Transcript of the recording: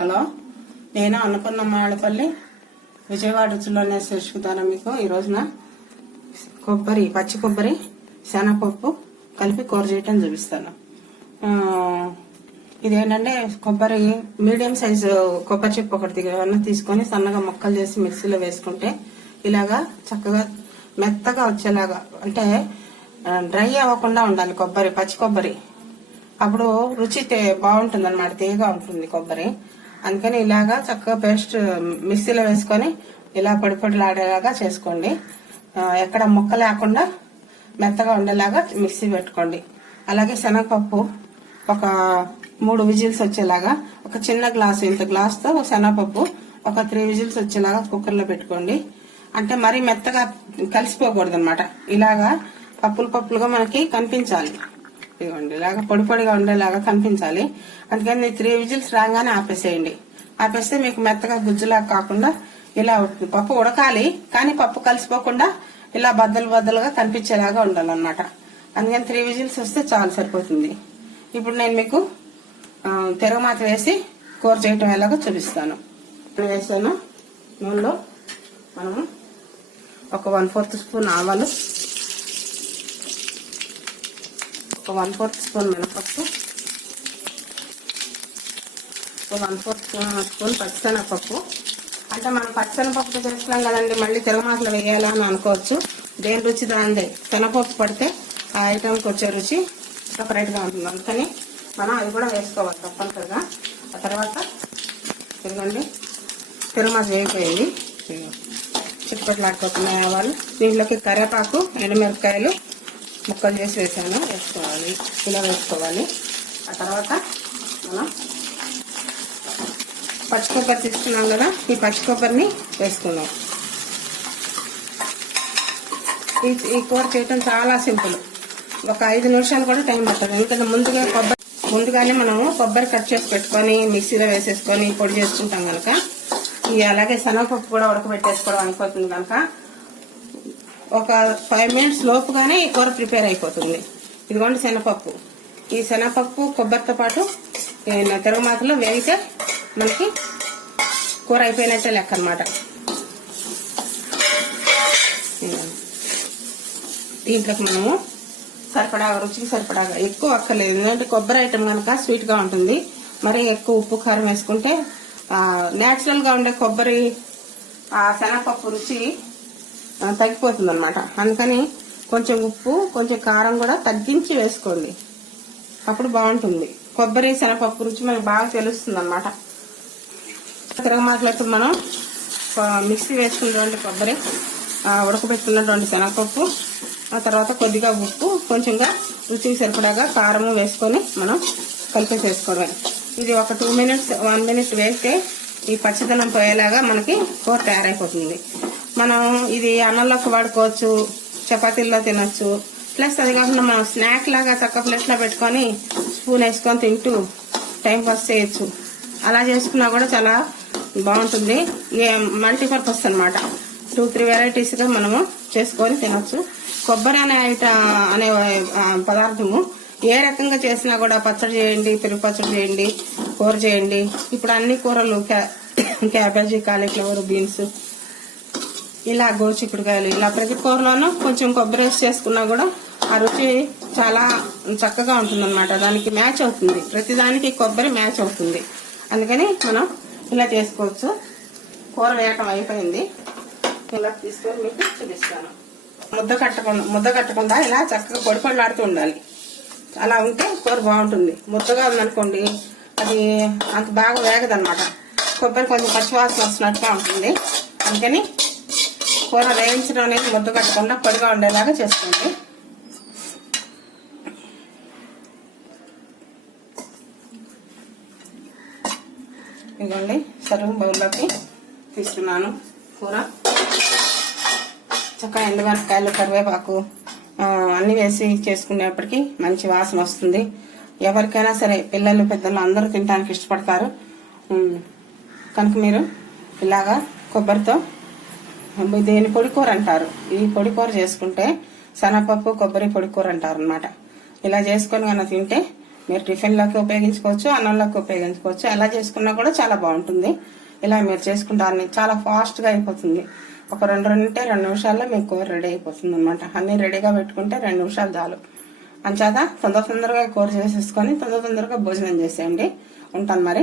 Hello, నేను అన్నపూర్ణమ్మ ఆడపల్లి విజయవాడ రుచిలోనే శీర్షికుతాను. మీకు ఈ రోజున పచ్చి కొబ్బరి శనగపప్పు కలిపి కూర చేయటం చూపిస్తాను. ఇదేంటంటే కొబ్బరి మీడియం సైజు కొబ్బరి చెప్పు ఒకటి తీసుకొని సన్నగా ముక్కలు చేసి మిక్సీలో వేసుకుంటే ఇలాగా చక్కగా మెత్తగా వచ్చేలాగా, అంటే డ్రై అవ్వకుండా ఉండాలి పచ్చి కొబ్బరి. అప్పుడు రుచి బాగుంటుంది అనమాట, తీయగా ఉంటుంది కొబ్బరి. అందుకని ఇలాగా చక్కగా పేస్ట్ మిక్సీలో వేసుకొని ఇలా పొడి పొడిలాడేలాగా చేసుకోండి. ఎక్కడ ముక్క లేకుండా మెత్తగా ఉండేలాగా మిక్సీ పెట్టుకోండి. అలాగే శనగపప్పు ఒక 3 విజిల్స్ వచ్చేలాగా, ఒక చిన్న గ్లాసు ఇంత గ్లాసుతో శనగపప్పు ఒక 3 విజిల్స్ వచ్చేలాగా కుక్కర్లో పెట్టుకోండి. అంటే మరీ మెత్తగా కలిసిపోకూడదు అనమాట, ఇలాగా పప్పులుగా మనకి కనిపించాలి. ఇదిగోండి, ఇలాగా పొడి పొడిగా ఉండేలాగా కనిపించాలి. అందుకని 3 విజిల్స్ రాగానే ఆపేసేయండి. ఆపేస్తే మీకు మెత్తగా గుజ్జులాగా కాకుండా ఇలా పప్పు ఉడకాలి, కానీ పప్పు కలిసిపోకుండా ఇలా బద్దలుగా కనిపించేలాగా ఉండాలన్నమాట. అందుకని 3 విజిల్స్ వస్తే చాలు, సరిపోతుంది. ఇప్పుడు నేను మీకు తిరగమాత వేసి కూర చేయటం ఎలాగో చూపిస్తాను. వేసాను నూనెలో మనము ఒక 1/4 స్పూన్ ఆవాలు, ఒక 1/4 స్పూన్ మినపప్పు, ఒక 1/4 స్పూన్ పచ్చిశనగపప్పు. అంటే మనం పచ్చిశనగపప్పుతో చేస్తున్నాం కదండి, మళ్ళీ తిరగమాతలు వేయాలా అని అనుకోవచ్చు. దేని రుచి దాందే. శనగపప్పు పడితే ఆ ఐటమ్కి వచ్చే రుచి సపరేట్గా ఉంటుంది. అందుకని మనం అది కూడా వేసుకోవాలి తప్పనిసరిగా. ఆ తర్వాత తిరగండి, తిరగమాత వేగిపోయింది, చిట్టుపట్లాడుకోతున్నాయి ఆవాలు. దీంట్లోకి కరివేపాకు, ఎండుమిరపకాయలు ముక్కలు చేసి వేసుకోవాలి. ఇలా వేసుకోవాలి. ఆ తర్వాత మనం పచ్చి కొబ్బరి తీసుకున్నాం కదా, ఈ పచ్చి కొబ్బరిని వేసుకున్నాం. ఈ కూర చేయటం చాలా సింపుల్, ఒక 5 నిమిషాలు కూడా టైం పడుతుంది. ఎందుకంటే ముందుగానే మనము కొబ్బరి కట్ చేసి పెట్టుకొని మిక్సీలో వేసేసుకొని పొడి చేసుకుంటాం కనుక, అలాగే శనగపప్పు కూడా ఉడకబెట్టేసుకోవడం అయిపోతుంది కనుక ఒక 5 మినిట్స్ లోపుగానే ఈ కూర ప్రిపేర్ అయిపోతుంది. ఇదిగోండి శనగపప్పు. ఈ శనగపప్పు కొబ్బరితో పాటు తిరగమాతలో వేగితే మనకి కూర అయిపోయినట్టే లెక్క అనమాట. దీంట్లోకి మనము రుచికి సరిపడాగా, ఎక్కువ అక్కర్లేదు. ఎందుకంటే కొబ్బరి ఐటమ్ కనుక స్వీట్ గా ఉంటుంది. మరి ఎక్కువ ఉప్పు కారం వేసుకుంటే నేచురల్ గా ఉండే కొబ్బరి శనగపప్పు రుచి తగ్గిపోతుంది అనమాట. అందుకని కొంచెం ఉప్పు, కొంచెం కారం కూడా తగ్గించి వేసుకోండి, అప్పుడు బాగుంటుంది. కొబ్బరి శనగపప్పు రుచి మనకు బాగా తెలుస్తుంది అనమాట. తిరగమాతలకు మనం మిక్సీ వేసుకున్నటువంటి కొబ్బరి, ఉడకబెట్టుకున్నటువంటి శనగపప్పు, ఆ తర్వాత కొద్దిగా ఉప్పు, కొంచెంగా రుచికి సరిపడాగా కారము వేసుకొని మనం కలిపేసేసుకోవడం. ఇది ఒక 2 మినిట్స్ 1 మినిట్ వేస్తే ఈ పచ్చిదనం పోయేలాగా మనకి కూర తయారైపోతుంది. మనం ఇది అన్నంలోకి వాడుకోవచ్చు, చపాతీల్లో తినొచ్చు. ప్లస్ అది కాకుండా మనం స్నాక్ లాగా చక్క ప్లేట్లో పెట్టుకొని స్పూన్ వేసుకొని తింటూ టైం పాస్ చేయొచ్చు. అలా చేసుకున్నా కూడా చాలా బాగుంటుంది. మల్టీపర్పస్ అనమాట. 2-3 వెరైటీస్గా మనము చేసుకొని తినొచ్చు. కొబ్బరి అనే పదార్థము ఏ రకంగా చేసినా కూడా పచ్చడి చేయండి, పెరుగు పచ్చడి చేయండి, కూర చేయండి. ఇప్పుడు అన్ని కూరలు క్యాబేజీ, కాలీఫ్లవర్, బీన్స్, ఇలా గోరుచిక్కుడుకాయలు, ఇలా ప్రతి కూరలోనూ కొంచెం కొబ్బరి వేసి చేసుకున్నా కూడా ఆ రుచి చాలా చక్కగా ఉంటుంది అనమాట. దానికి మ్యాచ్ అవుతుంది, ప్రతిదానికి కొబ్బరి మ్యాచ్ అవుతుంది. అందుకని మనం ఇలా చేసుకోవచ్చు. కూర వేయటం అయిపోయింది, ఇలా తీసుకొని మీకు చూపిస్తాను. ముద్ద కట్టకుండా ఇలా చక్కగా పొడి పొడిలాడుతూ ఉండాలి. అలా ఉంటే కూర బాగుంటుంది. ముద్దగా ఉందనుకోండి అది అంత బాగా వేగదనమాట. కొబ్బరి కొంచెం పచ్చివాసన వస్తున్నట్టుగా ఉంటుంది. అందుకని కూర వేయించడం అనేది ముద్ద కట్టకుండా పొడిగా ఉండేలాగా చేసుకోండి. ఇదిగోండి, సర్వింగ్ బౌల్లోకి తీసుకున్నాను. కూర చక్కగా ఎండుమిరపకాయలు, కరివేపాకు అన్ని వేసి చేసుకునేప్పటికీ మంచి వాసన వస్తుంది. ఎవరికైనా సరే, పిల్లలు పెద్దలు అందరూ తినడానికి ఇష్టపడతారు. కనుక మీరు ఇలాగా కొబ్బరితో, దీని పొడికూర అంటారు, ఈ పొడికూర చేసుకుంటే శనగపప్పు కొబ్బరి పొడికూర అంటారు అనమాట. ఇలా చేసుకొని కన్నా తింటే మీరు టిఫిన్లోకి ఉపయోగించుకోవచ్చు, అన్నంలోకి ఉపయోగించుకోవచ్చు. ఎలా చేసుకున్నా కూడా చాలా బాగుంటుంది. ఇలా మీరు చేసుకుంటారని చాలా ఫాస్ట్గా అయిపోతుంది. ఒక 2 నిమిషాల్లో మీకు కూర రెడీ అయిపోతుంది అనమాట. అన్ని రెడీగా పెట్టుకుంటే 2 నిమిషాలు చాలు. అంచేత తొందరగా కూర చేసేసుకొని తొందరగా భోజనం చేసేయండి. ఉంటాను మరి.